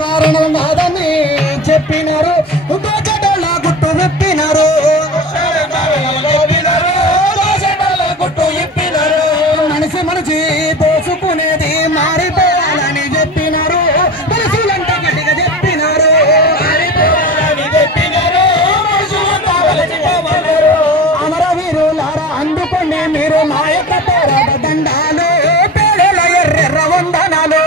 కారణమాదని చెప్పినారు, దోచడల గుట్టు విప్పినారు, మనిషి మనిషి దోసుకునేది మారిపోవాలని చెప్పినారు, మనుషులంతా గట్టిగా చెప్పినారు, అమరవీరులారా అందుకొని మీరు మా యొక్క పోరాట దండాలు, పేదల ఎర్రెర్ర వందనాలు,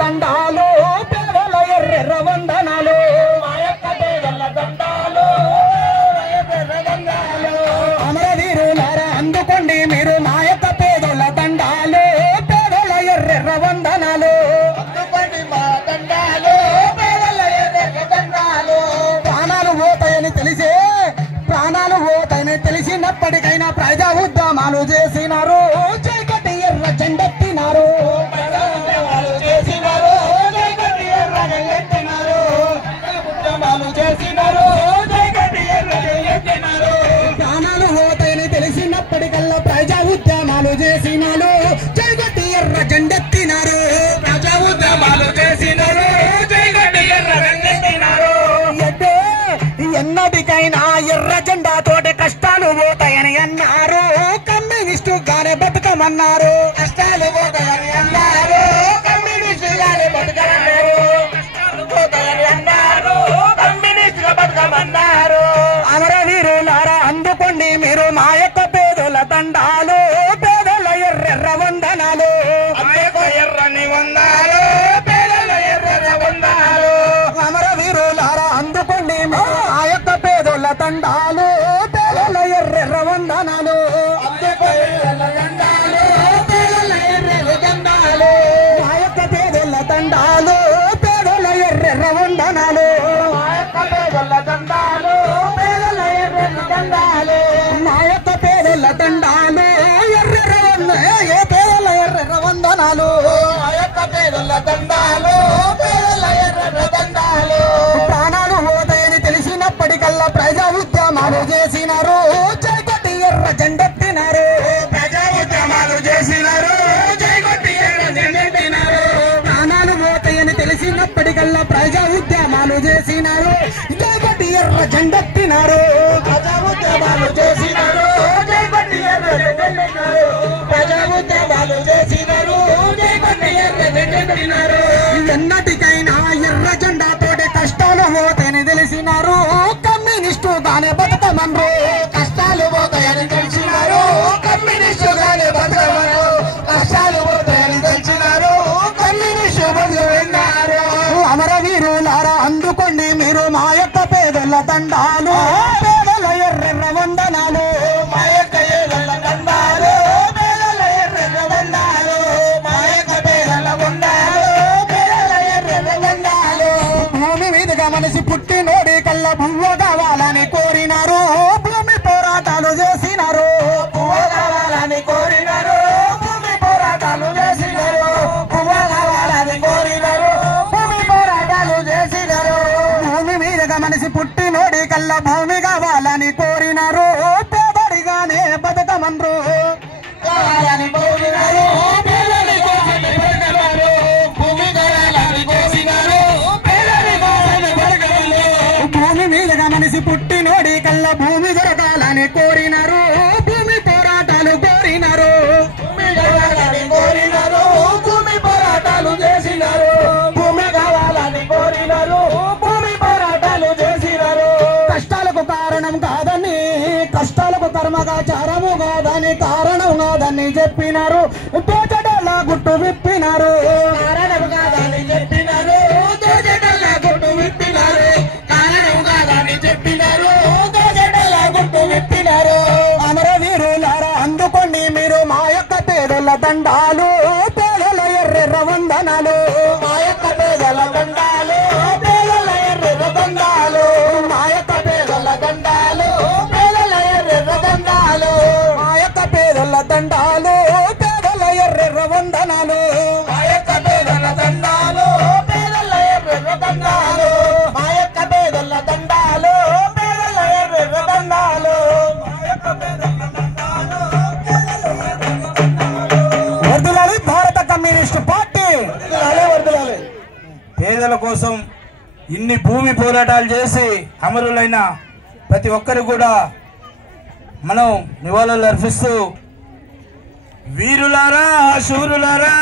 దండాలు పేదల ఎర్రెర్ర వందనాలు, అమరవీరులారా అందుకోండి మీరు మా యొక్క పేదల దండాలు, పేదల ఎర్రెర్ర వందనాలు, ప్రాణాలు పోతాయని తెలిసినప్పటికైనా ప్రజా ఉద్యమాలు చేసినారు, చీకటి ఎర్ర జెండెత్తినారు, ప్రాణాలు పోతాయని తెలిసినప్పటికల్లా ప్రజా ఉద్యమాలు చేసినారు, చీకటి ఎర్ర జెండెత్తినారు, ప్రజా ఉద్యమాలు చేసినారు, చీకటి ఎర్ర జెండెత్తినారు. ఎన్నటికైనా ఎర్ర జెండా తోటి కష్టాలు పోతాయని అన్నారు, కమ్యూనిస్టు గానే బతుకమన్నారు, కష్టాలు పోతాయని అన్నారు, కమ్యూనిస్టు గానే బతుకమన్నారు, కమ్యూనిస్టు బతుకమన్నారు. అమరవీరులారా అందుకోండి మీరు మా యొక్క పేదల దండాలు, పేదల ఎర్రెర్ర వందనాలు, ఎర్రని వందాలు, పేదల ఎర్రెర్ర వందాలు, అమరవీరులారా అందుకోండి మీరు మా యొక్క పేదల దండాలు, పేదల ఎర్రెర్ర వందనాలు, పేదల ఎర్రెర్ర దండాలు, మా యొక్క పేదల దండాలు, పేదల ఎర్రెర్ర వందనాలు, మా యొక్క పేదల దండాలు, పేదల ఎర్రెర్ర దండాలు, మా యొక్క పేదల దండాలు, ఎర్రెర్ర ఏ పేదల ఎర్రెర్ర వందనాలు, మా యొక్క పేదల దండాలు, పేదల ఎర్రెర్ర దండాలు. ప్రాణాలు పోతాయని తెలిసినప్పటికల్లా ప్రజా ఉద్యమాలు చేసినారు, చీకటి ఎర్ర జెండెత్తినారు, ప్రజా ఉద్యమాలు చేసినారు, చీకటి ఎర్ర జెండెత్తినారు. ప్రాణాలు పోతాయని తెలిసినప్పటికల్లా ప్రజా ఉద్యమాలు చేసినారు, చీకటి ఎర్ర జెండెత్తినారు, ప్రజా ఉద్యమాలు చేసినారు, చీకటి ఎర్ర జెండెత్తినారు, ప్రజా ఉద్యమాలు చేసినారు, చీకటి ఎర్ర జెండెత్తినారు. ఎన్నటికైనా ఎర్ర జెండా తోటి కష్టాలు పోతాయని తెలిసినారు, కమ్యూనిస్టు గానే బతుకమన్నారు, కష్టాలు పోతాయని తెలిసినారు, కమ్యూనిస్టు గానే బతుకమన్నారు, కష్టాలు పోతాయని తెలిసినారు, కమ్యూనిస్టు బతుకమన్నారు. అమరవీరులారా అందుకోండి మీరు మా యొక్క పేదల దండాలు, పేదల ఎర్రెర్ర వందనాలు, మా యొక్క పేదల దండాలు, పేదల ఎర్రెర్ర వందనాలు, మా యొక్క పేదల వందనాలు, పేదల ఎర్రెర్ర వందనాలు. భూమి మీదుగా మనిషి పుట్టినోడి కల్లా భూమ కావాలని కోరినారు, భూమి పోరాటాలు చేసినారు, భూమ కావాలని కోరినారు, భూమి పోరాటాలు చేసినారు, భూమ కావాలని కోరినారు, భూమి పోరాటాలు చేసినారు. భూమి మీదుగా మనిషి పుట్టినోడి కల్లా భూమి కావాలని కోరినారు, పేదడిగానే బతకమన్రు, కావాలని కోరినారు, పేదడి కోసమే బతకమన్నారు, భూమి కావాలని కోరినారు, పేదడి కోసమే బతకమన్నారు. భూమి మీదుగా మనిషి పుట్టినోడి కల్లా భూమి దొరకాలని కోరినారు, భూమి పోరాటాలు కోరినారు, భూమి కావాలని కోరినారు, భూమి పోరాటాలు చేసినారు, భూమి కావాలని కోరినారు, భూమి పోరాటాలు చేసినారు. కష్టాలకు కారణం కాదని, కష్టాలకు కర్మకాచారము కాదని, కారణం కాదని చెప్పినారు, దోచడల గుట్టు విప్పినారు, కారణం కాదని చెప్పినారు, దోచడల గుట్టు విప్పినారు, కారణం కాదని చెప్పినారు, దోచడల గుట్టు విప్పినారు. అమరవీరులారా అందుకోండి మీరు మా యొక్క పేదల దండాలు, పేదల ఎర్రెర్ర వందనాలు, మా యొక్క పేదల దండాలు, పేదల ఎర్రెర్ర దండాలు, మా యొక్క పేదల దండాలు, పేదల ఎర్రెర్ర దండాలు, మా యొక్క పేదల దండాలు, పేదల ఎర్రెర్ర వందనాలు, మా యొక్క పేదల దండాలు, పేదల ఎర్రెర్ర దండాలు, మా యొక్క పేదల దండాలు, పేదల ఎర్రెర్ర దండాలు, మా యొక్క పేదల దండాలు, పేదల ఎర్రెర్ర దండాలు. పేదల కోసం ఇన్ని భూమి పోరాటాలు చేసి అమరులైన ప్రతి ఒక్కరు కూడా మనం నివాళులు అర్పిస్తూ వీరులారా శూరులారా